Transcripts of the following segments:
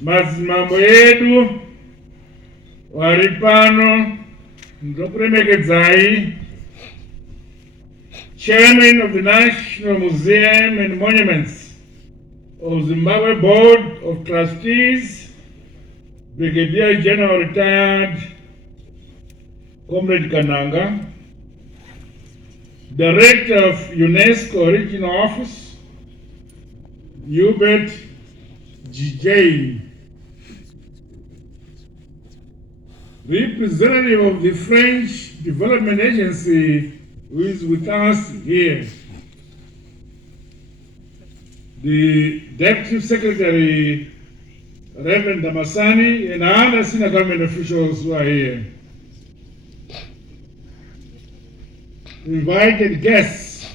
madzimambo edu vari pano, ndokuremekedzai Chairman of the National Museum and Monuments of Zimbabwe Board of Trustees, Brigadier General Retired Comrade Kananga, Director of UNESCO Regional Office, Hubert GJ, representative of the French Development Agency who is with us here, the Deputy Secretary Reverend Damasani, and other senior government officials who are here. Invited guests,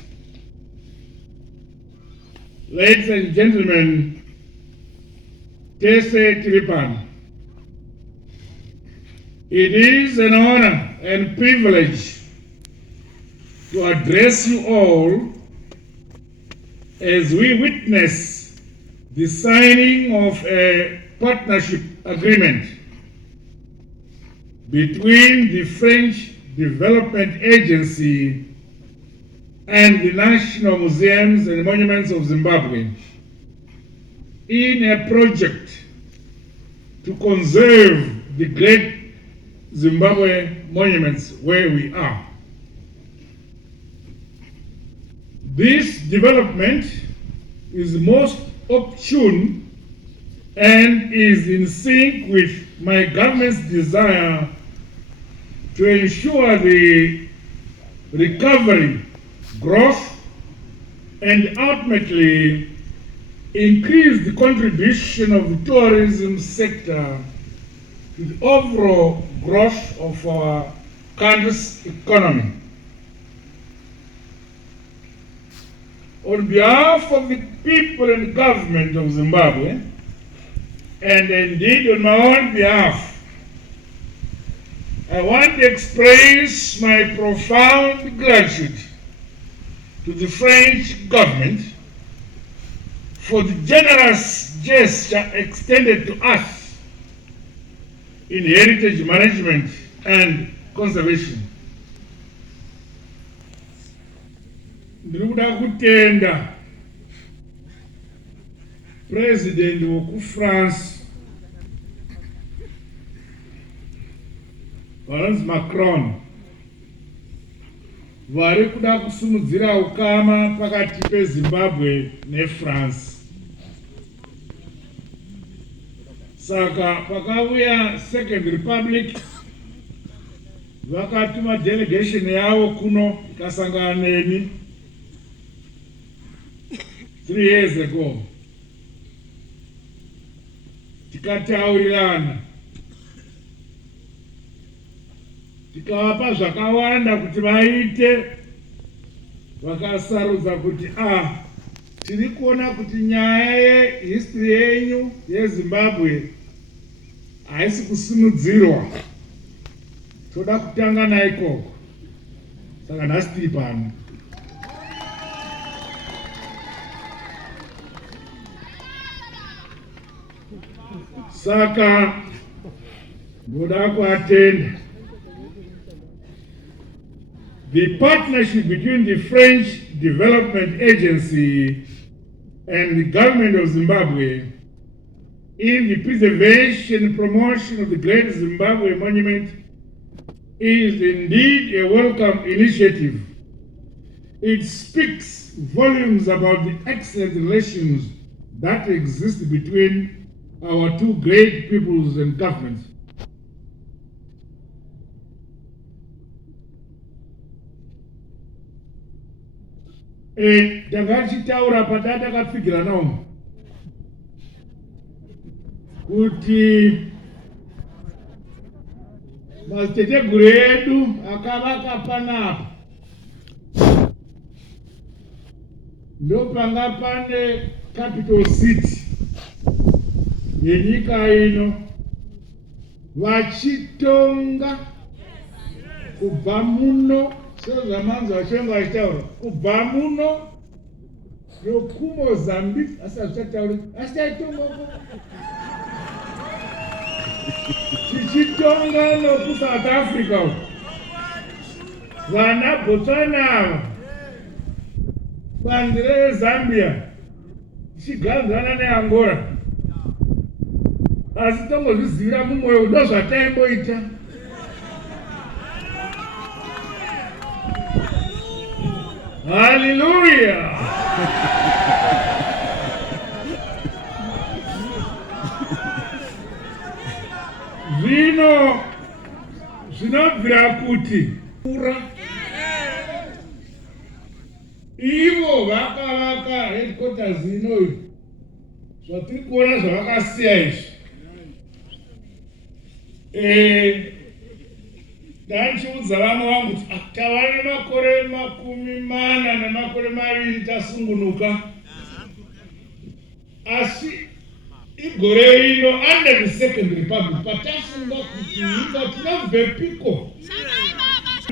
ladies and gentlemen, Tese Tiripan. It is an honor and privilege to address you all as we witness the signing of a partnership agreement between the French Development Agency and the National Museums and Monuments of Zimbabwe in a project to conserve the Great Zimbabwe monuments where we are. This development is most opportune and is in sync with my government's desire to ensure the recovery, growth, and ultimately increase the contribution of the tourism sector to the overall growth of our country's economy. On behalf of the people and government of Zimbabwe, and indeed on my own behalf, I want to express my profound gratitude to the French government for the generous gesture extended to us in heritage management and conservation. Ndikuda kutenda President woku France Macron vari kuda kusumudzira ukama pakati peZimbabwe neFrance. Saka pakauya Second Republic vakatuma delegation yavo kuno ikasangana neni 3 years ago. Tikataurirana, tikavapa zvakawanda kuti vaite, vakasarudza kuti tiri kuona kuti nyaya yehistory yenyu yeZimbabwe haisi kusimudzirwa, toda kutanga naikoko. Saka nhasi tiri pano. Saka ndoda kuatenda. The partnership between the French Development Agency and the government of Zimbabwe in the preservation and promotion of the Great Zimbabwe Monument is indeed a welcome initiative. It speaks volumes about the excellent relations that exist between our two great peoples and governments. Takachitaura patakapfigira nawo kuti madziteteguru edu akavaka panapa ndopanga pane capital city yenyika ino, vachitonga kubva muno, sezvamanzi vachenga vachitaura kubva muno nokuMozambique, asi hazvichatauri, asi taitonga tichitonga noku South Africa vana Botswana bandire Zambia tichiganzana neAngola asi tongozvizivira mumwoyo ndo zvataimboita. Hallelujah. Zvino zvinobvira kuti ivo vakavaka headquarters inoyi zvatiri kuona zvavakasiya izvi. Ndachiudza vamwe vangu kuti tava nemakore 42 tasungunuka, asi igore rino under the Second Republic patafunga kuti nyika tinobvepiko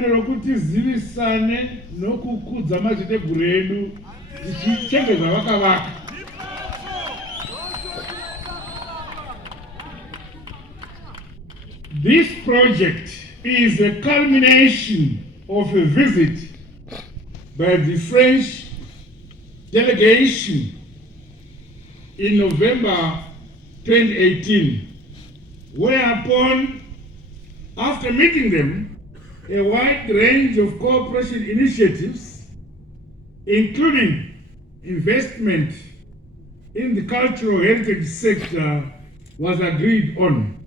rokuti zivisane nokukudza madzitateguru edu tichitenge zvavakavaka. This project is a culmination of a visit by the French delegation in November 2018, whereupon, after meeting them, a wide range of cooperation initiatives, including investment in the cultural heritage sector, was agreed on.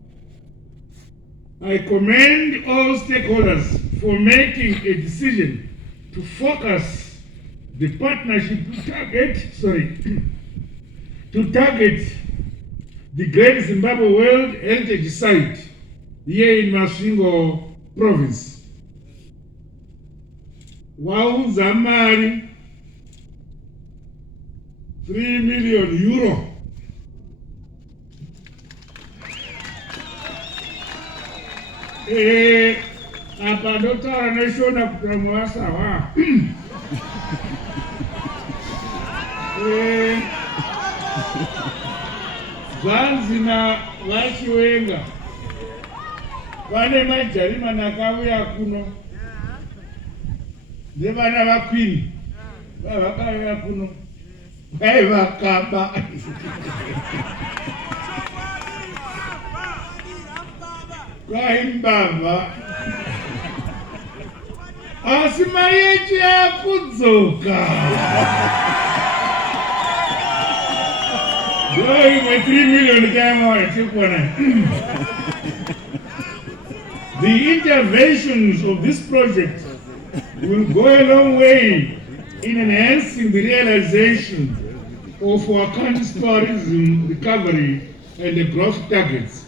I commend all stakeholders for making a decision to focus the partnership to target the Great Zimbabwe World Heritage Site here in Masvingo Province. Waunza mari 3 million euro. Apa ndotaura neshona kuti mwasawa. Zanzina vachiwenga vane majarimani akauya kuno nevana vakwini vakauya kuno vaivakaba kwaimbavha, asi mari yetu yakudzoka. The interventions of this project will go a long way in enhancing the realization of our country's tourism recovery and the growth targets.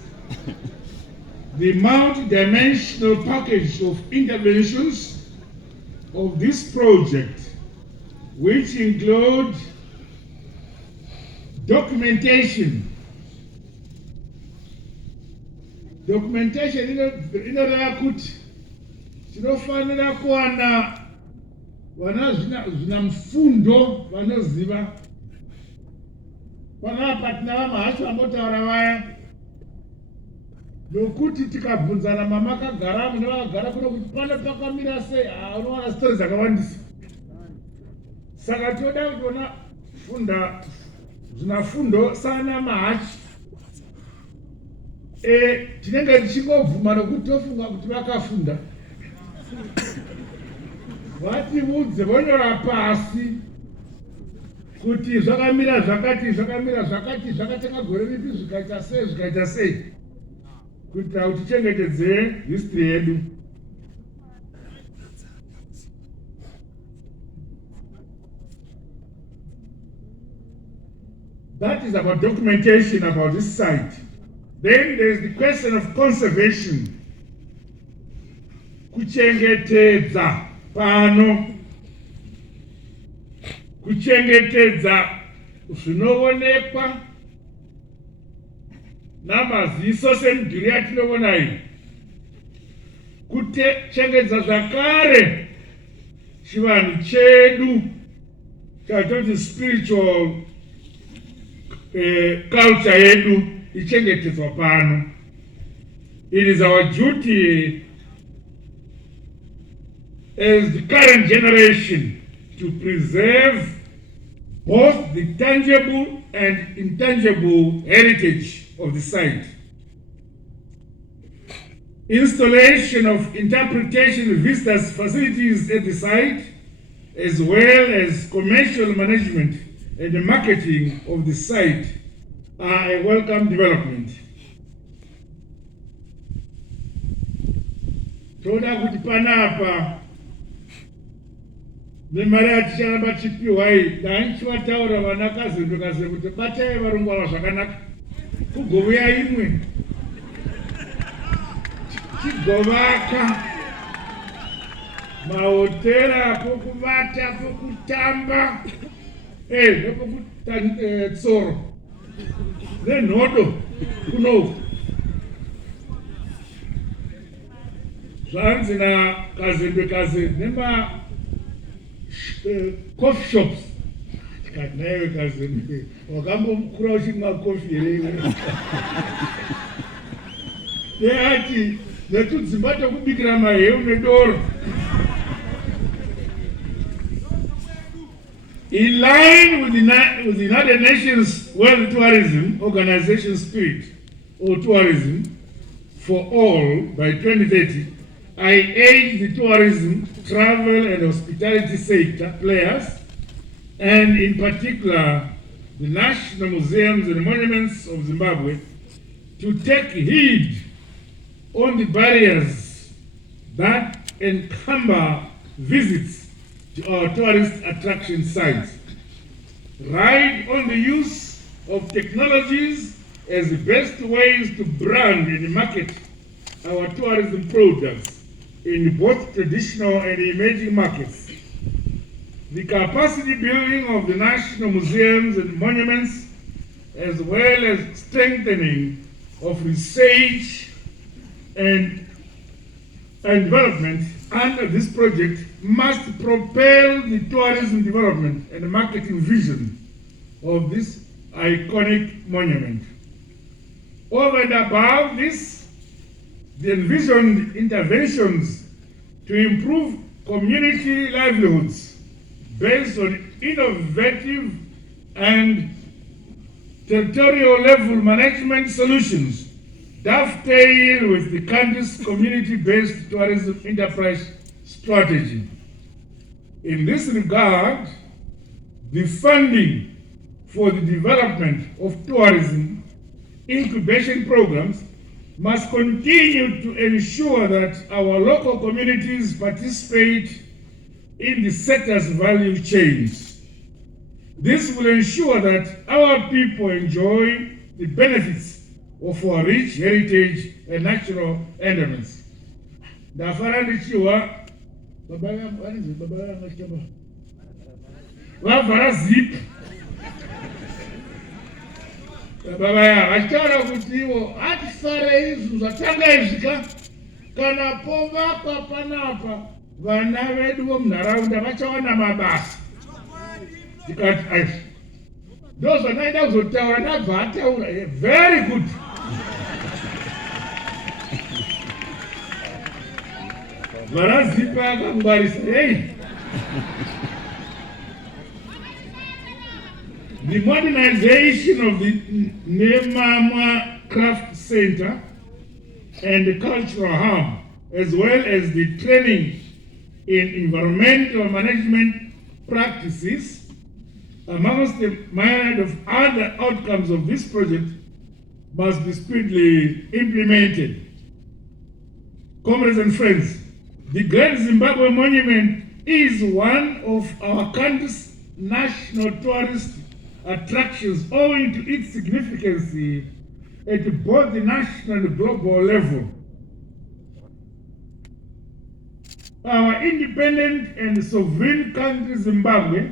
The multi-dimensional package of interventions of this project, which include documentation inoreva kuti tinofanira kuwana vana zvina mfundo vanoziva. Panapa tina vamahachi vambotaura vaya nokuti tikabvunzana mamakagara nevakagara kuno kuti pano pakamira sei, unowana stori dzakawandisa. Saka toda kuona funda zvina fundo sana mahachi tinenge tichingobvuma nokuti tofunga kuti vakafunda. Vatiudze vonyora pasi kuti zvakamira zvakati zvakatenga gore ripi zvikaita sei kuitira kuti tichengetedze history yedu. That is about documentation about this site. Then there is the question of conservation. Kuchengetedza pano. Kuchengetedza zvinoonekwa namaziso semidhuri yatinoona iyi. Kuchengetedza zvakare chivanhu chedu chatoti spiritual culture yedu ichengetedzwa pano. It is our duty as the current generation to preserve both the tangible and intangible heritage of the site. Installation of interpretation visitors facilities at the site, as well as commercial management and the marketing of the site, are a welcome development. Toda kuti panapa nemari yaticharamba chipiwa iyi ndaanichivataura vanakazi ndokaze kuti batai varongwa zvakanaka kugovea imwe chigovaka mahotera pokuvata pokutamba nepokutsoro nenhodo kunoku zvanzi nakazembekaze nema coffee shops. Tikati naiwe kazembe wakambokura uchimwa kofi here iwe neati netudzimba tokubikira maheu nedoro. In line with the United Nations World Tourism Organization spirit, or tourism for all by 2030, I urge the tourism, travel and hospitality sector players, and in particular the National Museums and Monuments of Zimbabwe, to take heed on the barriers that encumber visits to our tourist attraction sites. Ride on the use of technologies as the best ways to brand and market our tourism products in both traditional and emerging markets. The capacity building of the national museums and monuments, as well as strengthening of research and development under this project, must propel the tourism development and marketing vision of this iconic monument. Over and above this, the envisioned interventions to improve community livelihoods based on innovative and territorial level management solutions dovetail with the country's community-based tourism enterprise strategy. In this regard, the funding for the development of tourism incubation programs must continue to ensure that our local communities participate in the sector's value chains. This will ensure that our people enjoy the benefits of our rich heritage and natural endowments. Ndafara ndichiwa vavhara zip baba ya vachitaura kuti ivo hatifare izvu zvatanga izvika kana povakwa panapa vana vedu vomunharaunda vachawana mabasa. Tikati ndo zvanaida kuzotaura ndabva ataura. Very good. Varazipa akangwarisa. The modernization of the Nemamwa Craft Center and the Cultural Hub, as well as the training in environmental management practices, amongst the myriad of other outcomes of this project, must be speedily implemented. Comrades and friends, the Great Zimbabwe Monument is one of our country's national tourist attractions owing to its significance at both the national and global level. Our independent and sovereign country, Zimbabwe,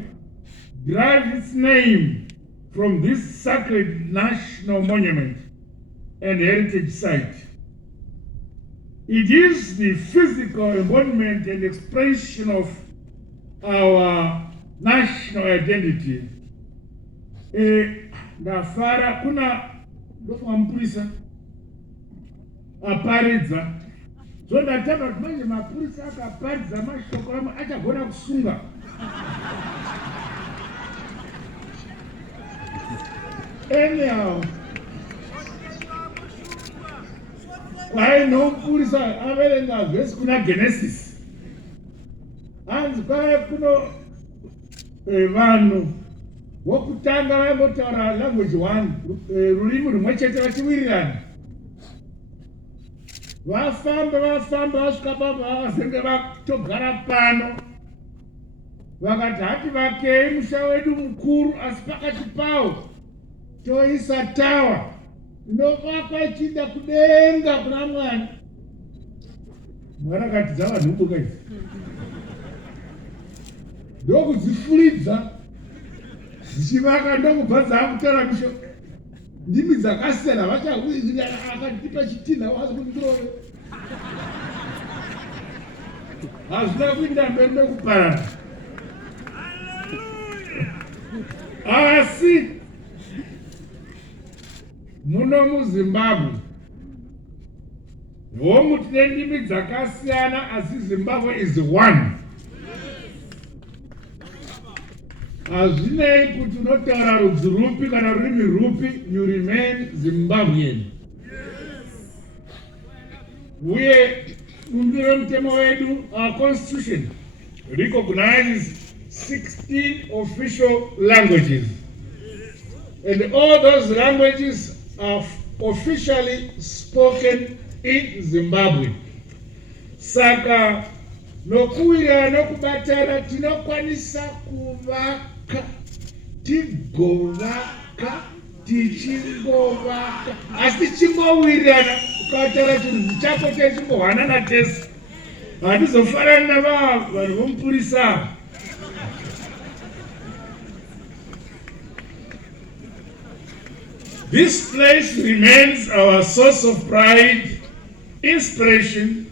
derives its name from this sacred national monument and heritage site. It is the physical embodiment and expression of our national identity. Ndafara kuna ndofampurisa aparidza. So ndatama kuti manje mapurisa akaparidza mashoko amo achagona kusunga. Anyhow, kwai nomupurisa averenga vhesi kuna Genesis. Hanzi kwai kuno vanhu vokutanga vangotaura language 1, rurimi rumwe chete vachiwirirana. Vafamba vasvika pamba vakazenge vatogara pano. Vakati hati vakei musha wedu mukuru, asi pakati pawo toisa tawa inovakwa ichienda kudenga kuna Mwari. Mwari akati dzavanhubuka idzi ndokudzifuridza dzichivaka ndokubva dzakutaura ndimi dzakasiyana vachakuizira akatipa chitinha wazi kuti ndorore hazvina kuinda mberi nekuparana. Asi muno muZimbabwe homu tine ndimi dzakasiyana, asi Zimbabwe is one. Hazvinei kuti unotaura rudzi rupi kana rurimi rupi, you remain Zimbabwean. Uye bumbiro mutemo wedu, our constitution recognizes 16 official languages, and all those languages are officially spoken in Zimbabwe. Saka nokuwira nokubatana tinokwanisa kuvaka, tigovaka, tichingovaka, asi tichingowirirana. Ukataura chinhu chako techingohwanana tese, hatizofanana navanhu vomupurisa. This place remains our source of pride, inspiration,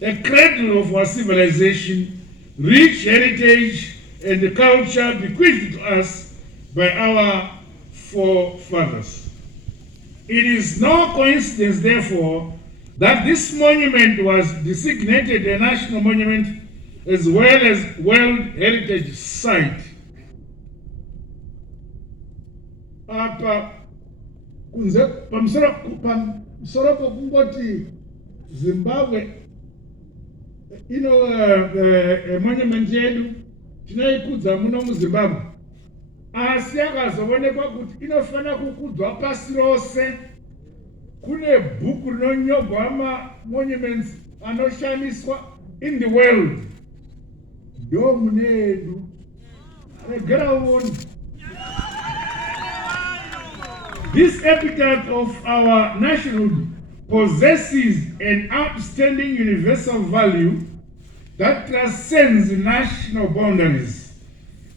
a cradle of our civilization, rich heritage and culture bequeathed to us by our forefathers. It is no coincidence, therefore, that this monument was designated a national monument as well as World Heritage Site. Apa kunze pamusoro pokungoti Zimbabwe monument yedu tinoikudza muno muZimbabwe, asi akazoonekwa kuti inofanira kukudzwa pasi rose. Kune bhuku rinonyogwa monuments anoshandiswa in the world, ndo munedu. Regera uone. This epitaph of our nationhood possesses an outstanding universal value that transcends national boundaries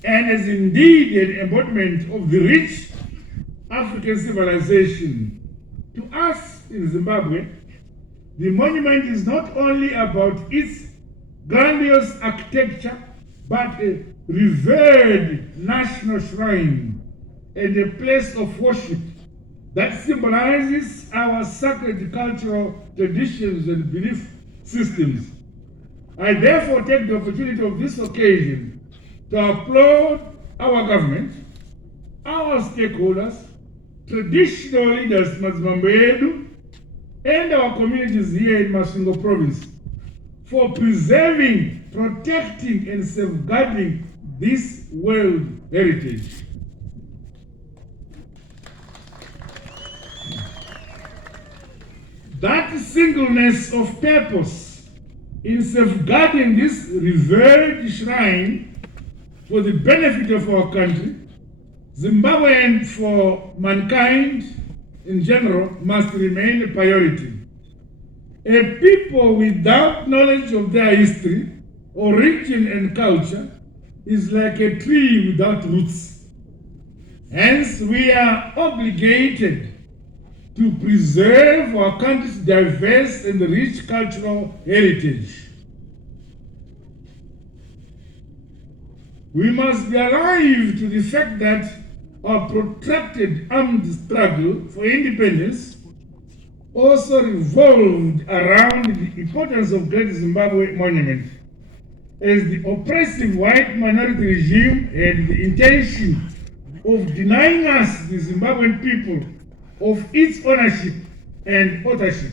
and is indeed an embodiment of the rich African civilization. To us in Zimbabwe, the monument is not only about its grandiose architecture, but a revered national shrine and a place of worship that symbolizes our sacred cultural traditions and belief systems. I therefore take the opportunity of this occasion to applaud our government, our stakeholders, traditional leaders Mazimambedu, and our communities here in Masvingo province for preserving, protecting, and safeguarding this world heritage. That singleness of purpose in safeguarding this revered shrine for the benefit of our country, Zimbabwe, and for mankind in general must remain a priority. A people without knowledge of their history, origin, and culture is like a tree without roots. Hence, we are obligated to preserve our country's diverse and rich cultural heritage. We must be alive to the fact that our protracted armed struggle for independence also revolved around the importance of Great Zimbabwe Monument, as the oppressive white minority regime had the intention of denying us, the Zimbabwean people, of its ownership and authorship.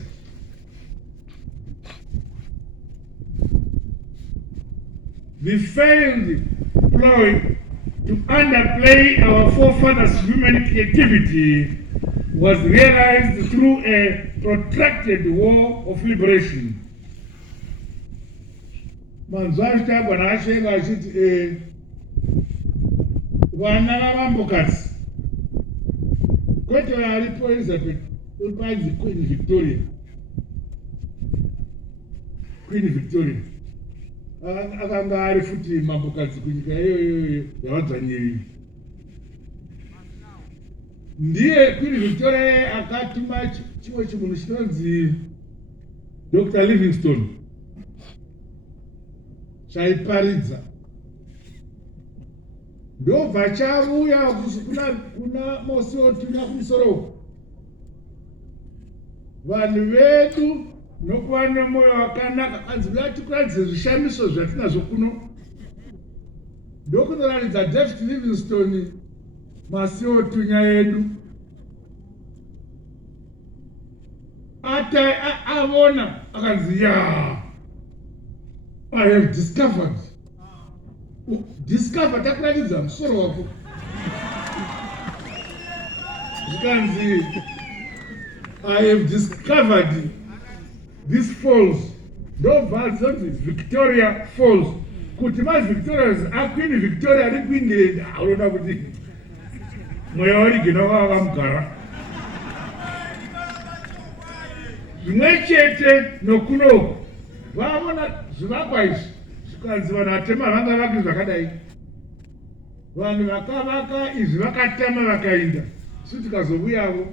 The failed ploy to underplay our forefathers' human creativity was realized through a protracted war of liberation. Manzwashtabwa nashenga achiti vana vavambokadzi kwete varipo Elizabeth upanzi Queen Victoria. Akanga ari futi mambokadzi kunyika iyoyo yavadzvanyiriri. Ndiye Queen Victoria akatuma chimwe chimunhu chinonzi Dr. Livingstone chaiparidza. Ndobva chauya kuna Mosoti kumusoro. Vanhu vedu nokuva nemoyo wakanaka kanzi vyatikuratidze zvishamiso zvatinazvo kuno. Ndokunoratidza David Livingstone masiotunya yedu. Avona akanzi ya I have discovered. Takuratidza musoro wako. Zvikanzi I have discovered these falls. Ndobva dzinonzi Victoria Falls. Kuti maVictorias aQueen Victoria ari kuIngland aunoda kuti mweya warigena wava vamugara. Zvimwe chete nokuno vavona zvivakwa izvi zvikanzi vanhu vatema vanga vaki zvakadai. Vanhu vakavaka izvi vakatama vakaenda. Isu tikazovuyavo